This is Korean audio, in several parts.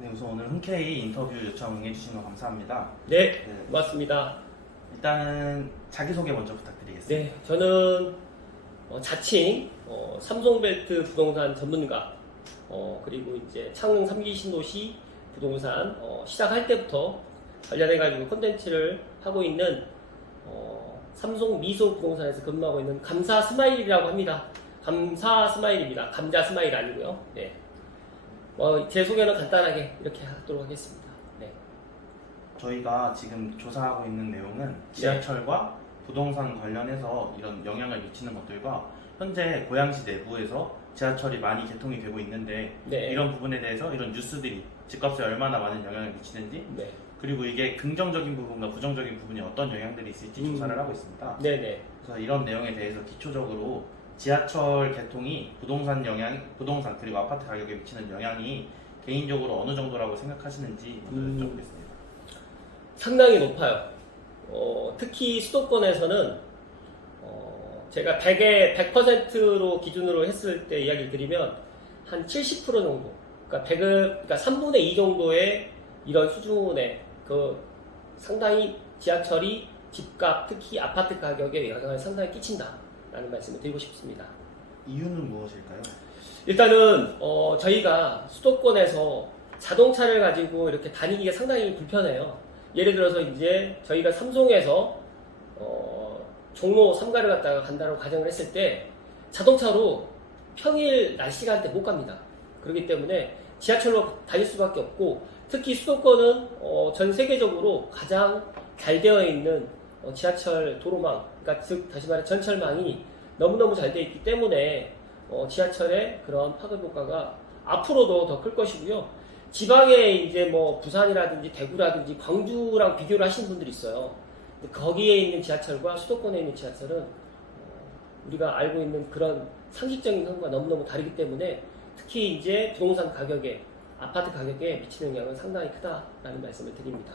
네, 우선 오늘 흔쾌히 인터뷰 요청해 주신 거 감사합니다. 네, 네, 고맙습니다. 일단은 자기소개 먼저 부탁드리겠습니다. 네, 저는 자칭 삼성벨트 부동산 전문가, 그리고 이제 창릉 3기 신도시 부동산 시작할 때부터 관련해가지고 콘텐츠를 하고 있는 삼성 미소 부동산에서 근무하고 있는 감사 스마일이라고 합니다. 감사 스마일입니다. 감자 스마일 아니고요. 네. 제 소개는 간단하게 이렇게 하도록 하겠습니다. 네. 저희가 지금 조사하고 있는 내용은 지하철과 부동산 관련해서 이런 영향을 미치는 것들과 현재 고양시 내부에서 지하철이 많이 개통이 되고 있는데 네. 이런 부분에 대해서 이런 뉴스들이 집값에 얼마나 많은 영향을 미치는지 네. 그리고 이게 긍정적인 부분과 부정적인 부분이 어떤 영향들이 있을지 조사를 하고 있습니다. 네네. 그래서 이런 내용에 대해서 기초적으로 지하철 개통이 부동산 그리고 아파트 가격에 미치는 영향이 개인적으로 어느 정도라고 생각하시는지 먼저 여쭤보겠습니다. 상당히 높아요. 특히 수도권에서는 제가 100%로 기준으로 했을 때 이야기를 드리면 한 70% 정도, 그러니까 3분의 2 정도의 이런 수준의 상당히 지하철이 집값, 특히 아파트 가격에 영향을 상당히 끼친다라는 말씀을 드리고 싶습니다. 이유는 무엇일까요? 일단은 저희가 수도권에서 자동차를 가지고 이렇게 다니기가 상당히 불편해요. 예를 들어서 이제 저희가 삼성에서 종로 3가를 갔다가 간다고 가정을 했을 때 자동차로 평일 낮 시간대 못 갑니다. 그렇기 때문에 지하철로 다닐 수밖에 없고, 특히 수도권은 전 세계적으로 가장 잘 되어 있는 지하철 도로망, 그러니까 즉 다시 말해 전철망이 너무너무 잘 되어 있기 때문에 지하철의 그런 파급 효과가 앞으로도 더 클 것이고요. 지방에 이제 뭐 부산이라든지 대구라든지 광주랑 비교를 하시는 분들이 있어요. 거기에 있는 지하철과 수도권에 있는 지하철은 우리가 알고 있는 그런 상식적인 현과 너무너무 다르기 때문에 특히 이제 부동산 가격에, 아파트 가격에 미치는 영향은 상당히 크다라는 말씀을 드립니다.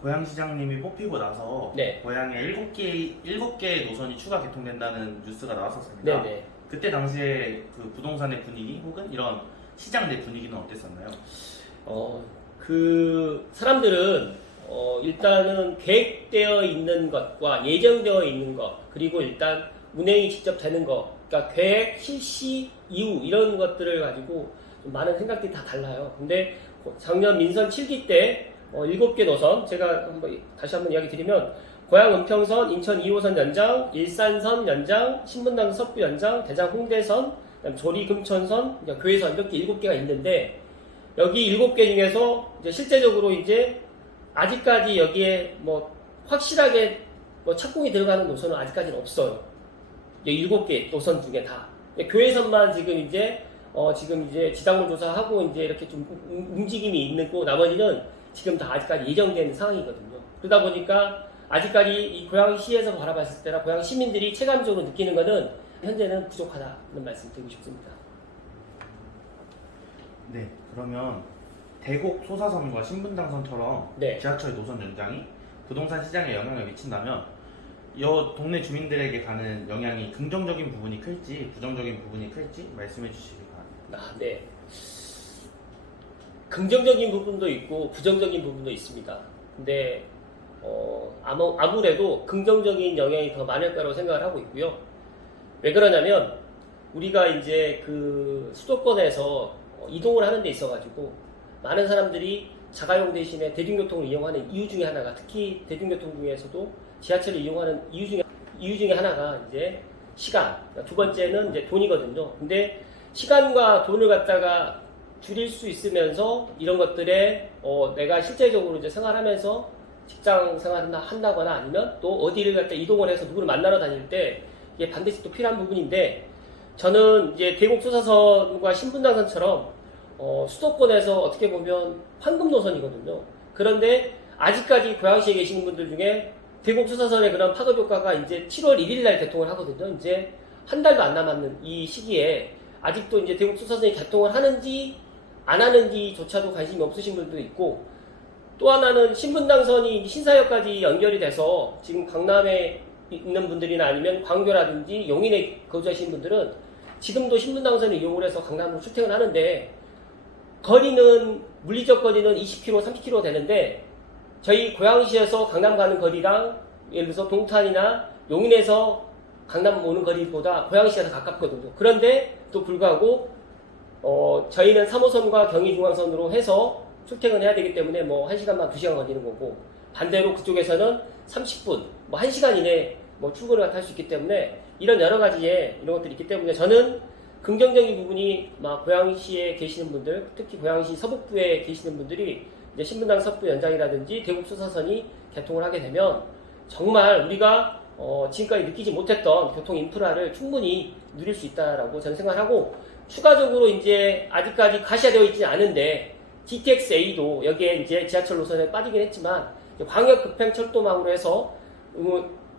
고양시장님이 뽑히고 나서 네. 고양에 7개의 노선이 추가 개통된다는 뉴스가 나왔었습니다. 네네. 그때 당시에 그 부동산의 분위기 혹은 이런 시장 내 분위기는 어땠었나요? 그 사람들은 일단은 계획되어 있는 것과 예정되어 있는 것, 그리고 일단 운행이 직접 되는 것, 그러니까 계획, 실시, 이후 이런 것들을 가지고 좀 많은 생각들이 다 달라요. 근데 작년 민선 7기 때 7개 노선, 제가 다시 한번 이야기 드리면 고양 은평선, 인천 2호선 연장, 일산선 연장, 신분당 석부 연장, 대장 홍대선, 조리 금천선, 교회선 이렇게 7개가 있는데, 여기 7개 중에서 이제 실제적으로 이제 아직까지 여기에 뭐 확실하게 뭐 착공이 들어가는 노선은 아직까지는 없어요. 7개 노선 중에 다. 교회선만 지금 이제 지상물 조사하고 이제 이렇게 좀 움직임이 있는 거, 나머지는 지금 다 아직까지 예정된 상황이거든요. 그러다 보니까 아직까지 이 고양시에서 바라봤을 때나 고양 시민들이 체감적으로 느끼는 것은 현재는 부족하다는 말씀 드리고 싶습니다. 네, 그러면 대곡 소사선과 신분당선처럼 네. 지하철 노선 연장이 부동산 시장에 영향을 미친다면 이 동네 주민들에게 가는 영향이 긍정적인 부분이 클지 부정적인 부분이 클지 말씀해 주시기 바랍니다. 네. 긍정적인 부분도 있고 부정적인 부분도 있습니다. 근데 아무래도 긍정적인 영향이 더 많을 거라고 생각을 하고 있고요. 왜 그러냐면 우리가 이제 그 수도권에서 이동을 하는 데 있어가지고 많은 사람들이 자가용 대신에 대중교통을 이용하는 이유 중에 하나가, 특히 대중교통 중에서도 지하철을 이용하는 이유 중에 하나가 이제 시간, 두 번째는 이제 돈이거든요. 근데 시간과 돈을 갖다가 줄일 수 있으면서 이런 것들에 내가 실제적으로 이제 생활하면서 직장 생활을 한다거나 아니면 또 어디를 갖다 이동을 해서 누구를 만나러 다닐 때 이게 반드시 또 필요한 부분인데, 저는 이제 대곡 소사선과 신분당선처럼 수도권에서 어떻게 보면 황금 노선이거든요. 그런데 아직까지 고양시에 계시는 분들 중에 대곡 소사선의 그런 파급 효과가 이제 7월 1일 날 개통을 하거든요. 이제 한 달도 안 남았는 이 시기에 아직도 이제 대곡 소사선이 개통을 하는지 안 하는지조차도 관심이 없으신 분들도 있고, 또 하나는 신분당선이 신사역까지 연결이 돼서 지금 강남에 있는 분들이나 아니면 광교라든지 용인에 거주하시는 분들은 지금도 신분당선을 이용을 해서 강남으로 출퇴근하는데, 거리는 물리적 거리는 20km, 30km 되는데 저희 고양시에서 강남 가는 거리랑 예를 들어서 동탄이나 용인에서 강남 오는 거리보다 고양시가 더 가깝거든요. 그런데 또 불구하고 저희는 3호선과 경의중앙선으로 해서 출퇴근을 해야 되기 때문에 뭐 1시간만 2시간 걸리는 거고 반대로 그쪽에서는 30분, 뭐 1시간 이내 뭐 출근을 할 수 있기 때문에 이런 여러 가지의 이런 것들이 있기 때문에 저는 긍정적인 부분이 막 고양시에 계시는 분들, 특히 고양시 서북부에 계시는 분들이 이제 신분당 서부 연장이라든지 대국 수사선이 개통을 하게 되면 정말 우리가 지금까지 느끼지 못했던 교통 인프라를 충분히 누릴 수 있다라고 저는 생각하고 추가적으로 이제 아직까지 가시화되어 있지 않은데 GTX-A도 여기에 이제 지하철 노선에 빠지긴 했지만 광역 급행 철도망으로 해서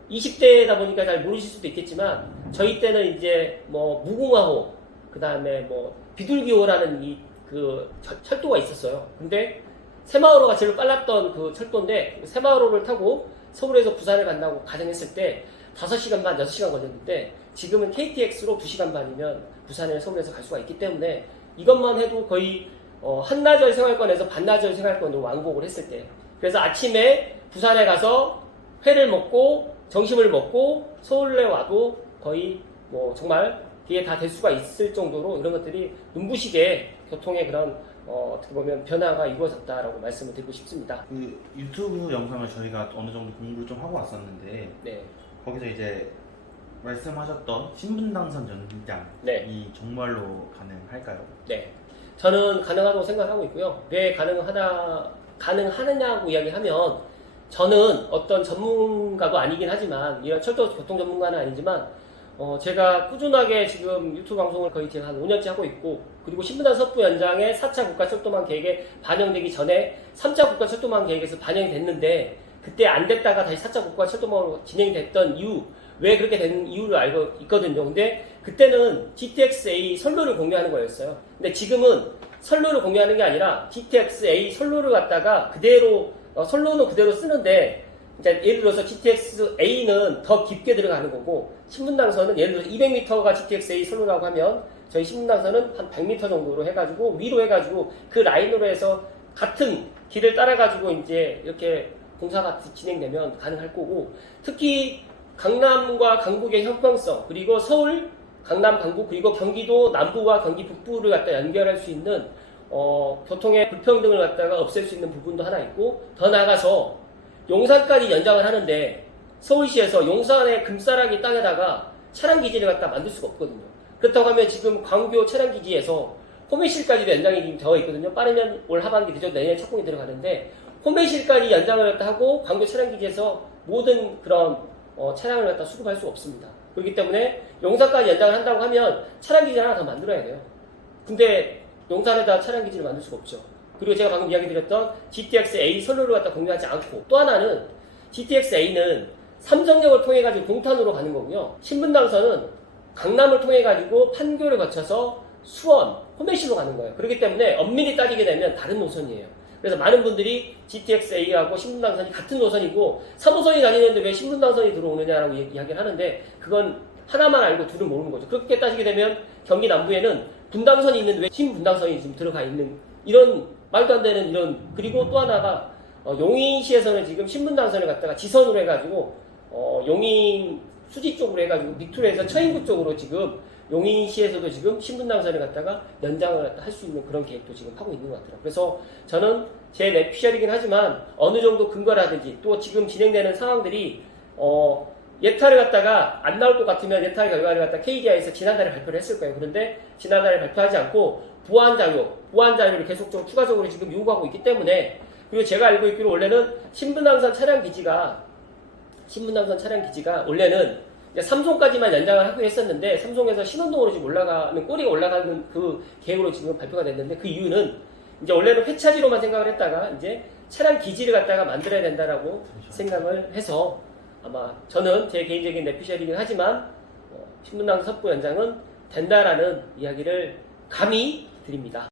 20대다 보니까 잘 모르실 수도 있겠지만 저희 때는 이제 뭐 무궁화호 그 다음에 뭐 비둘기호라는 그 철도가 있었어요. 근데 새마을호가 제일 빨랐던 그 철도인데 새마을호를 타고 서울에서 부산을 간다고 가정했을 때 5시간 반, 6시간 걸렸는데 지금은 KTX로 2시간 반이면 부산에 서울에서 갈 수가 있기 때문에 이것만 해도 거의 한나절 생활권에서 반나절 생활권으로 왕복을 했을 때 그래서 아침에 부산에 가서 회를 먹고 점심을 먹고 서울에 와도 거의 뭐 정말 그게 다 될 수가 있을 정도로 이런 것들이 눈부시게 교통의 그런 어떻게 보면 변화가 이루어졌다라고 말씀을 드리고 싶습니다. 그 유튜브 영상을 저희가 어느 정도 공부를 좀 하고 왔었는데 네. 거기서 이제 말씀하셨던 신분당선 연장이 네. 정말로 가능할까요? 네. 저는 가능하다고 생각하고 있고요. 왜 가능하느냐고 이야기하면 저는 어떤 전문가도 아니긴 하지만 이런 철도 교통 전문가는 아니지만 제가 꾸준하게 지금 유튜브 방송을 거의 제가 한 5년째 하고 있고 그리고 신분당 서부 연장의 4차 국가철도망 계획에 반영되기 전에 3차 국가철도망 계획에서 반영이 됐는데 그때 안 됐다가 다시 4차 국가철도망으로 진행이 됐던 이유 왜 그렇게 된 이유를 알고 있거든요. 근데 그때는 GTX-A 선로를 공유하는 거였어요. 근데 지금은 선로를 공유하는 게 아니라 GTX-A 선로를 갖다가 그대로 선로는 그대로 쓰는데 이제 예를 들어서 GTX-A는 더 깊게 들어가는 거고 신분당선은 예를 들어서 200m가 GTX-A 선로라고 하면 저희 신분당선은 한 100m 정도로 해가지고 위로 해가지고 그 라인으로 해서 같은 길을 따라가지고 이제 이렇게 공사가 진행되면 가능할 거고 특히 강남과 강북의 형평성 그리고 서울, 강남, 강북 그리고 경기도 남부와 경기 북부를 갖다 연결할 수 있는 교통의 불평등을 갖다가 없앨 수 있는 부분도 하나 있고 더 나아가서 용산까지 연장을 하는데 서울시에서 용산의 금싸라기 땅에다가 차량 기지를 갖다 만들 수가 없거든요. 그렇다고 하면 지금 광교 차량 기지에서 호매실까지도 연장이 지금 되어 있거든요. 빠르면 올 하반기 늦어도 내년에 착공이 들어가는데 호매실까지 연장을 갖다 하고 광교 차량 기지에서 모든 그런 차량을 갖다 수급할 수 없습니다. 그렇기 때문에 용산까지 연장을 한다고 하면 차량 기지 하나 더 만들어야 돼요. 근데 용산에다 차량 기지를 만들 수가 없죠. 그리고 제가 방금 이야기 드렸던 GTX-A 선로를 갖다 공유하지 않고 또 하나는 GTX-A는 삼성역을 통해 가지고 동탄으로 가는 거고요. 신분당선은 강남을 통해 가지고 판교를 거쳐서 수원, 호매시로 가는 거예요. 그렇기 때문에 엄밀히 따지게 되면 다른 노선이에요. 그래서 많은 분들이 GTX-A하고 신분당선이 같은 노선이고 3호선이 다니는데 왜 신분당선이 들어오느냐라고 이야기를 하는데 그건 하나만 알고 둘은 모르는 거죠. 그렇게 따지게 되면 경기 남부에는 분당선이 있는데 왜 신분당선이 지금 들어가 있는 이런 말도 안 되는 이런 그리고 또 하나가 용인시에서는 지금 신분당선을 갖다가 지선으로 해가지고 용인 수지 쪽으로 해가지고 밑으로해서 처인구 쪽으로 지금 용인시에서도 지금 신분당선을 갖다가 연장을 할 수 있는 그런 계획도 지금 하고 있는 것 같더라고요. 그래서 저는 제 뇌피셜이긴 하지만 어느 정도 근거라든지 또 지금 진행되는 상황들이 예타를 갖다가 안 나올 것 같으면 예타 결과를 갖다 KDI에서 지난달에 발표를 했을 거예요. 그런데 지난달에 발표하지 않고 보안 자료를 계속적으로 추가적으로 지금 요구하고 있기 때문에 그리고 제가 알고 있기로 원래는 신분당선 차량 기지가 원래는 이제 삼송까지만 연장을 하기로 했었는데 삼송에서 신원동으로 지금 올라가는 꼬리가 올라가는 그 계획으로 지금 발표가 됐는데 그 이유는 이제 원래는 회차지로만 생각을 했다가 이제 차량 기지를 갖다가 만들어야 된다라고 생각을 해서 아마 저는 제 개인적인 뇌피셜이긴 하지만 신분당 서부 연장은 된다라는 이야기를 감히 드립니다.